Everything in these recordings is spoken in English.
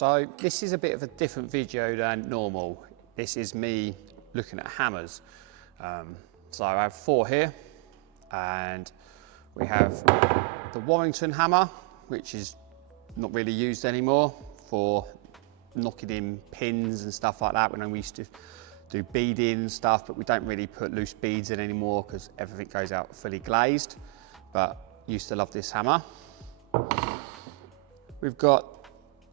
So this is a bit of a different video than normal. This is me looking at hammers. So I have 4 here, and we have the Warrington hammer, which is not really used anymore for knocking in pins and stuff like that. When we used to do beading and stuff, but we don't really put loose beads in anymore because everything goes out fully glazed. But used to love this hammer. We've got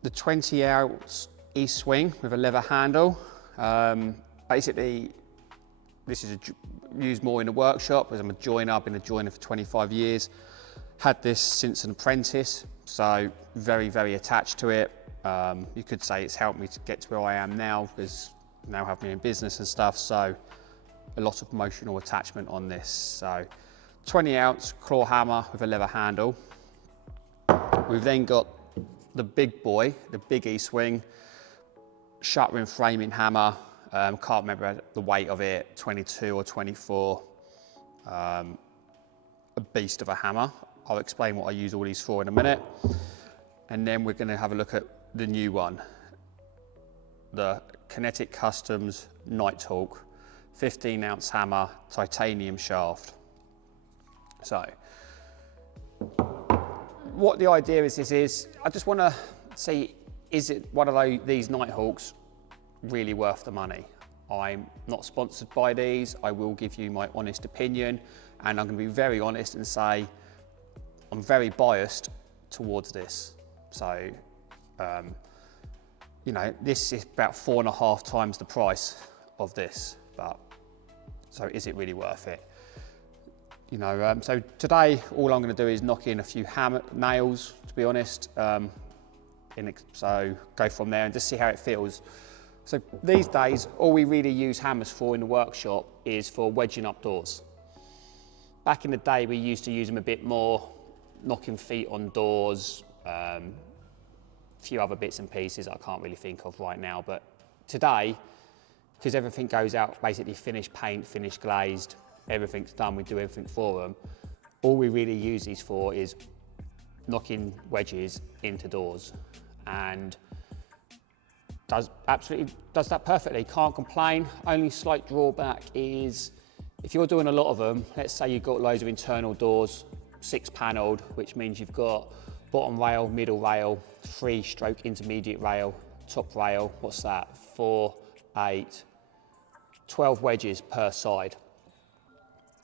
the 20-ounce Estwing with a leather handle. Basically, this is used more in the workshop as I'm a joiner. I've been a joiner for 25 years. Had this since an apprentice, so very, very attached to it. You could say it's helped me to get to where I am now, because now have me in business and stuff, so a lot of emotional attachment on this. So 20-ounce claw hammer with a leather handle. We've then got the big boy, the big Estwing, shuttering framing hammer. Can't remember the weight of it, 22 or 24. A beast of a hammer. I'll explain what I use all these for in a minute. And then we're going to have a look at the new one, the Kinetic Customs Nighthawk, 15-ounce hammer, titanium shaft. So, what the idea is I just want to see, is it one of these Nighthawks really worth the money? I'm not sponsored by these. I will give you my honest opinion, and I'm going to be very honest and say I'm very biased towards this. So, you know, this is about 4.5 times the price of this, but so is it really worth it? You know, so today all I'm going to do is knock in a few nails, to be honest. So go from there and just see how it feels. So these days, all we really use hammers for in the workshop is for wedging up doors. Back in the day, we used to use them a bit more, knocking feet on doors, a few other bits and pieces I can't really think of right now. But today, because everything goes out basically finished paint, finished glazed, everything's done, we do everything for them. All we really use these for is knocking wedges into doors, and does that perfectly. Can't complain. Only slight drawback is if you're doing a lot of them, let's say you've got loads of internal doors, 6-panelled, which means you've got bottom rail, middle rail, 3-stroke intermediate rail, top rail, what's that? 4, 8, 12 wedges per side.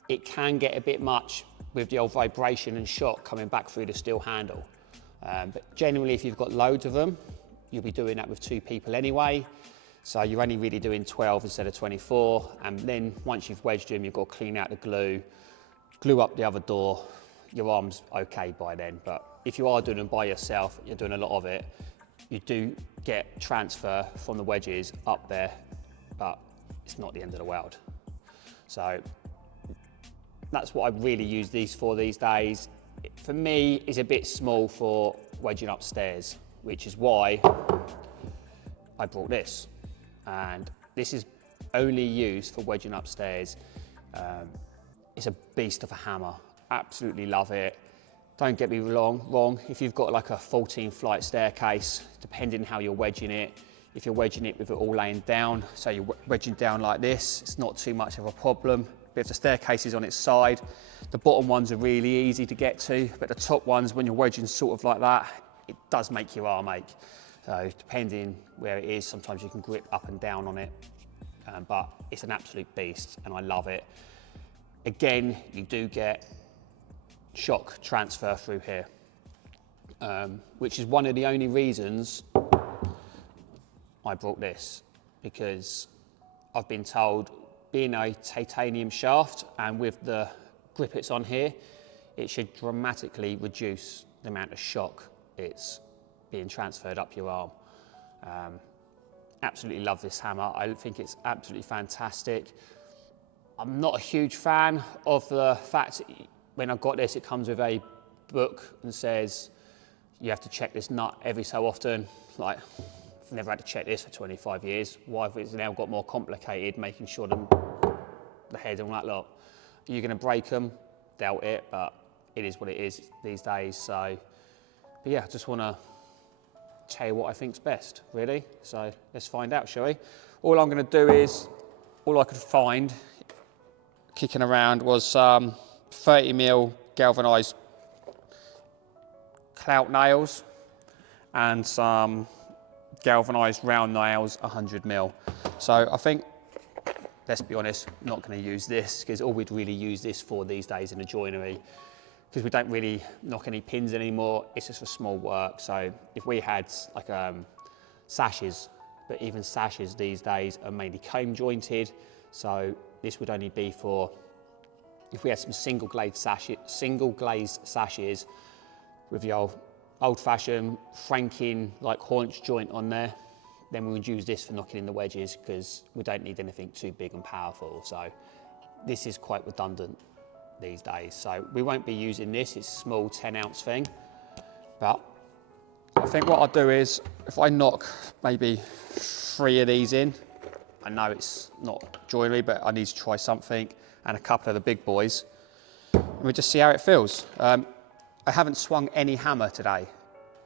It can get a bit much with the old vibration and shock coming back through the steel handle. But generally, if you've got loads of them, you'll be doing that with 2 people anyway. So you're only really doing 12 instead of 24. And then once you've wedged them, you've got to clean out the glue up the other door. Your arm's okay by then. But if you are doing them by yourself, you're doing a lot of it, you do get transfer from the wedges up there, but it's not the end of the world. So that's what I really use these for these days. For me, it's a bit small for wedging upstairs, which is why I brought this. And this is only used for wedging upstairs. It's a beast of a hammer. Absolutely love it. Don't get me wrong. If you've got like a 14-flight staircase, depending how you're wedging it, if you're wedging it with it all laying down, so you're wedging down like this, it's not too much of a problem. But if the staircase is on its side, the bottom ones are really easy to get to, but the top ones, when you're wedging sort of like that, it does make your arm ache. So depending where it is, sometimes you can grip up and down on it, but it's an absolute beast and I love it. Again, you do get shock transfer through here, which is one of the only reasons I brought this, because I've been told, being a titanium shaft and with the grippets on here, it should dramatically reduce the amount of shock it's being transferred up your arm. Absolutely love this hammer. I think it's absolutely fantastic. I'm not a huge fan of the fact that when I got this, it comes with a book and says you have to check this nut every so often. Like, I've never had to check this for 25 years. Why have it now got more complicated, making sure the head and all that lot. You're going to break them, doubt it, but it is what it is these days. So, but yeah, I just want to tell you what I think's best, really. So let's find out, shall we? All I'm going to do is, all I could find kicking around was 30mm galvanised clout nails and some galvanised round nails, 100mm. So I think, let's be honest, not going to use this, because all we'd really use this for these days in the joinery, because we don't really knock any pins anymore. It's just for small work. So if we had like sashes, but even sashes these days are mainly comb jointed. So this would only be for, if we had some single glazed sashes with the old fashioned franking like haunch joint on there, then we would use this for knocking in the wedges, because we don't need anything too big and powerful. So this is quite redundant these days. So we won't be using this, it's a small 10-ounce thing. But I think what I'll do is, if I knock maybe 3 of these in, I know it's not joinery, but I need to try something, and a couple of the big boys, and we'll just see how it feels. I haven't swung any hammer today,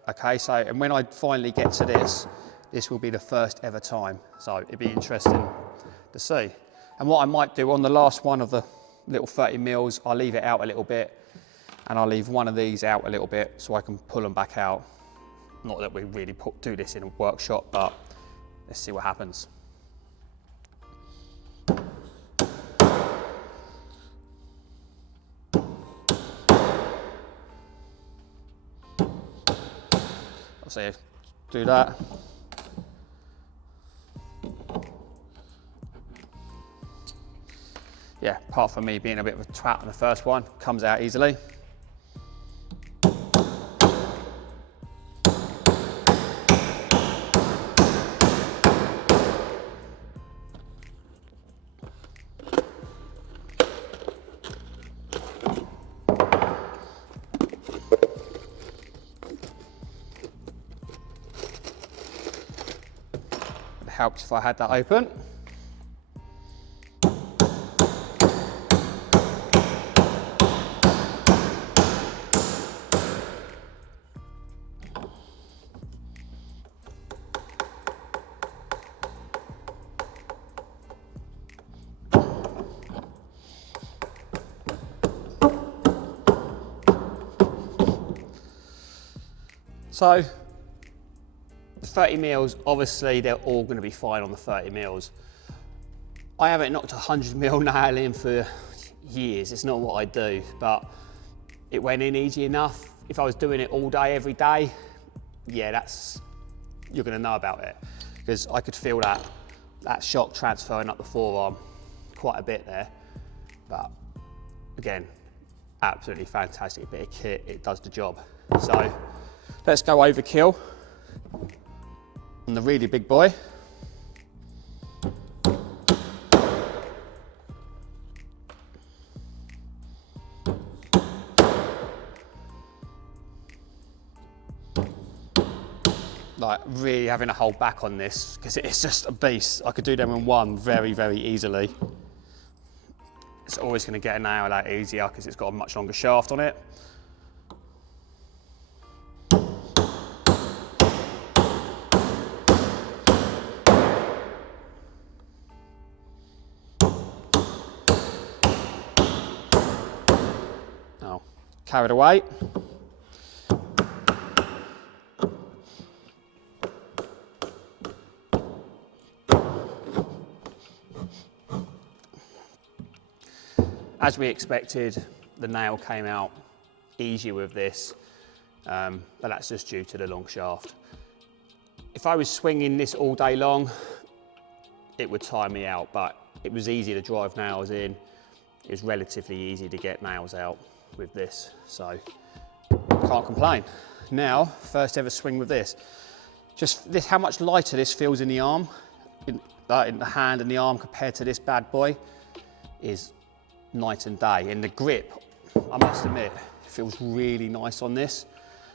okay? So, and when I finally get to this will be the first ever time. So it'd be interesting to see. And what I might do on the last one of the little 30mm, I'll leave it out a little bit, and I'll leave one of these out a little bit so I can pull them back out. Not that we really do this in a workshop, but let's see what happens. I'll say do that. Yeah, apart from me being a bit of a twat on the first one, comes out easily. It helps if I had that open. So the 30mm, obviously they're all going to be fine on the 30mm. I haven't knocked a 100mm nail in for years. It's not what I do, but it went in easy enough. If I was doing it all day, every day, yeah, you're going to know about it, because I could feel that shock transferring up the forearm quite a bit there. But again, absolutely fantastic bit of kit. It does the job. So let's go overkill on the really big boy. Like really having to hold back on this, because it's just a beast. I could do them in one very, very easily. It's always going to get a nail out easier because it's got a much longer shaft on it. Now, carried away. As we expected, the nail came out easier with this, but that's just due to the long shaft. If I was swinging this all day long, it would tire me out, but it was easy to drive nails in. It was relatively easy to get nails out with this, so can't complain. Now, first ever swing with this. Just this, how much lighter this feels in the arm, in the hand and the arm compared to this bad boy, is night and day. And the grip, I must admit, feels really nice on this.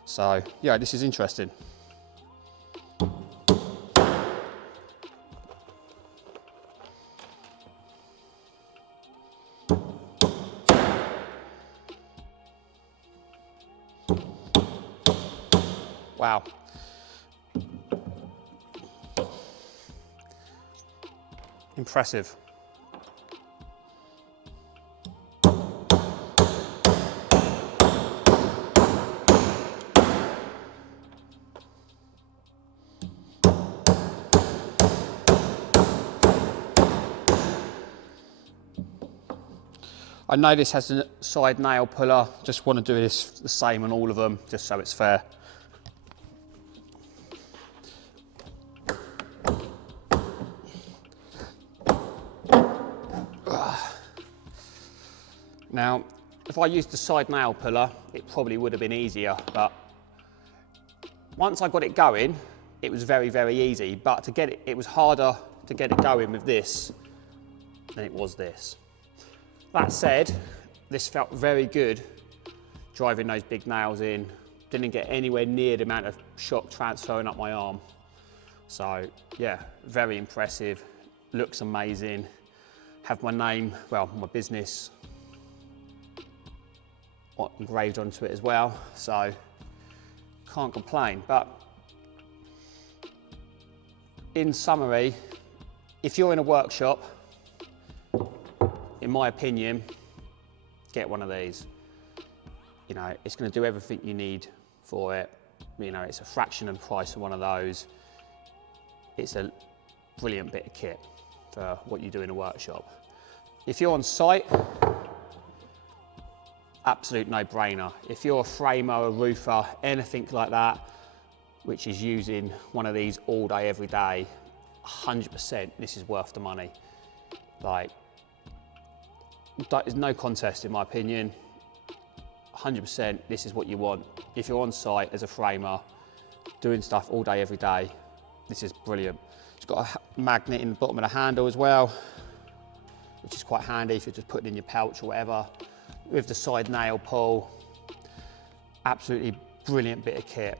So yeah, this is interesting. Wow. impressive. I know this has a side nail puller, just want to do this the same on all of them, just so it's fair. Now, if I used the side nail puller, it probably would have been easier, but once I got it going, it was very, very easy, but to get it, it was harder to get it going with this than it was this. That said, this felt very good driving those big nails in. Didn't get anywhere near the amount of shock transferring up my arm. So yeah, very impressive, looks amazing. Have my name, well, my business engraved onto it as well. So can't complain. But in summary, if you're in a workshop, in my opinion, get one of these. You know, it's going to do everything you need for it. You know, it's a fraction of the price of one of those. It's a brilliant bit of kit for what you do in a workshop. If you're on site, absolute no-brainer. If you're a framer, a roofer, anything like that, which is using one of these all day, every day, 100% this is worth the money. Like, there's no contest in my opinion. 100% this is what you want. If you're on site as a framer, doing stuff all day, every day, this is brilliant. It's got a magnet in the bottom of the handle as well, which is quite handy if you're just putting in your pouch or whatever. With the side nail pull, absolutely brilliant bit of kit.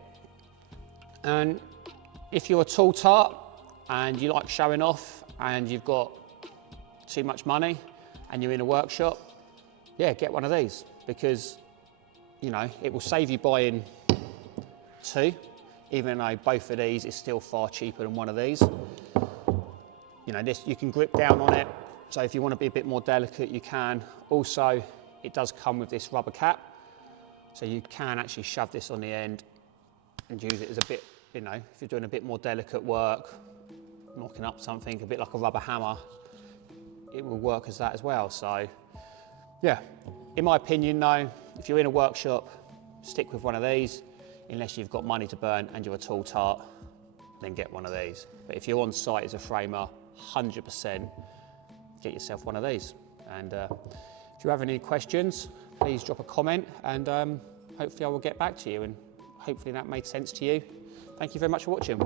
And if you're a tool tart and you like showing off and you've got too much money and you're in a workshop, yeah, get one of these, because you know it will save you buying two, even though both of these is still far cheaper than one of these. You know, this, you can grip down on it, so if you want to be a bit more delicate, you can. Also, it does come with this rubber cap, so you can actually shove this on the end and use it as a bit, you know, if you're doing a bit more delicate work, knocking up something, a bit like a rubber hammer, it will work as that as well. So yeah, in my opinion though, if you're in a workshop, stick with one of these. Unless you've got money to burn and you're a tool tart, then get one of these. But if you're on site as a framer, 100% get yourself one of these. And if you have any questions, please drop a comment, and hopefully I will get back to you, and hopefully that made sense to you. Thank you very much for watching.